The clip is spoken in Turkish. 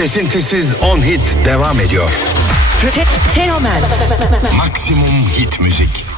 Kesintisiz 10 hit devam ediyor. Fenomen Maksimum hit müzik.